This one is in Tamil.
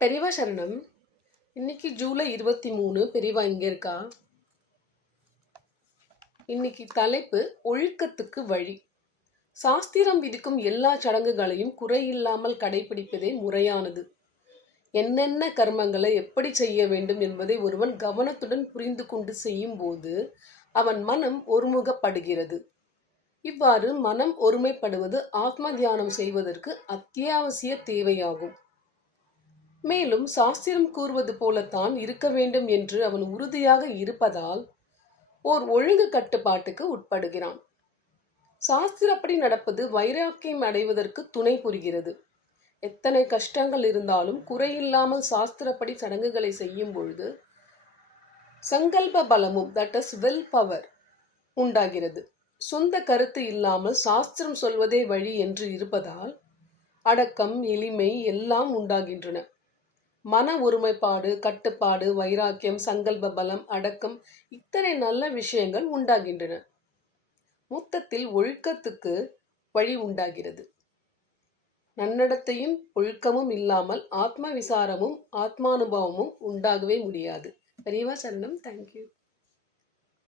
பெரியவா சரணம். இன்னைக்கு ஜூலை 23. பெரியவா இங்க இருக்கா? இன்னைக்கு தலைப்பு ஒழுக்கத்துக்கு வழி. சாஸ்திரம் விதிக்கும் எல்லா சடங்குகளையும் குறையில்லாமல் கடைபிடிப்பதே முறையானது. என்னென்ன கர்மங்களை எப்படி செய்ய வேண்டும் என்பதை ஒருவன் கவனத்துடன் புரிந்து கொண்டு செய்யும் போது அவன் மனம் ஒருமுகப்படுகிறது. இவ்வாறு மனம் ஒருமைப்படுவது ஆத்ம தியானம் செய்வதற்கு அத்தியாவசிய தேவையாகும். மேலும் சாஸ்திரம் கூறுவது போலத்தான் இருக்க வேண்டும் என்று அவன் உறுதியாக இருப்பதால் ஓர் ஒழுங்கு கட்டுப்பாட்டுக்கு உட்படுகிறான். சாஸ்திரப்படி நடப்பது வைராக்கியம் அடைவதற்கு துணை புரிகிறது. எத்தனை கஷ்டங்கள் இருந்தாலும் குறையில்லாமல் சாஸ்திரப்படி சடங்குகளை செய்யும் பொழுது சங்கல்ப பலமும், தட் இஸ் வில் பவர், உண்டாகிறது. சொந்த கருத்து இல்லாமல் சாஸ்திரம் சொல்வதே வழி என்று இருப்பதால் அடக்கம், எளிமை எல்லாம் உண்டாகின்றன. மன ஒருமைப்பாடு, கட்டுப்பாடு, வைராக்கியம், சங்கல்ப பலம், அடக்கம், இத்தனை நல்ல விஷயங்கள் உண்டாகின்றன. மொத்தத்தில் ஒழுக்கத்துக்கு வழி உண்டாகிறது. நன்னடத்தையும் ஒழுக்கமும் இல்லாமல் ஆத்ம விசாரமும் ஆத்மானுபவமும் உண்டாகவே முடியாது. பெரியவா சரணம். தேங்க்யூ.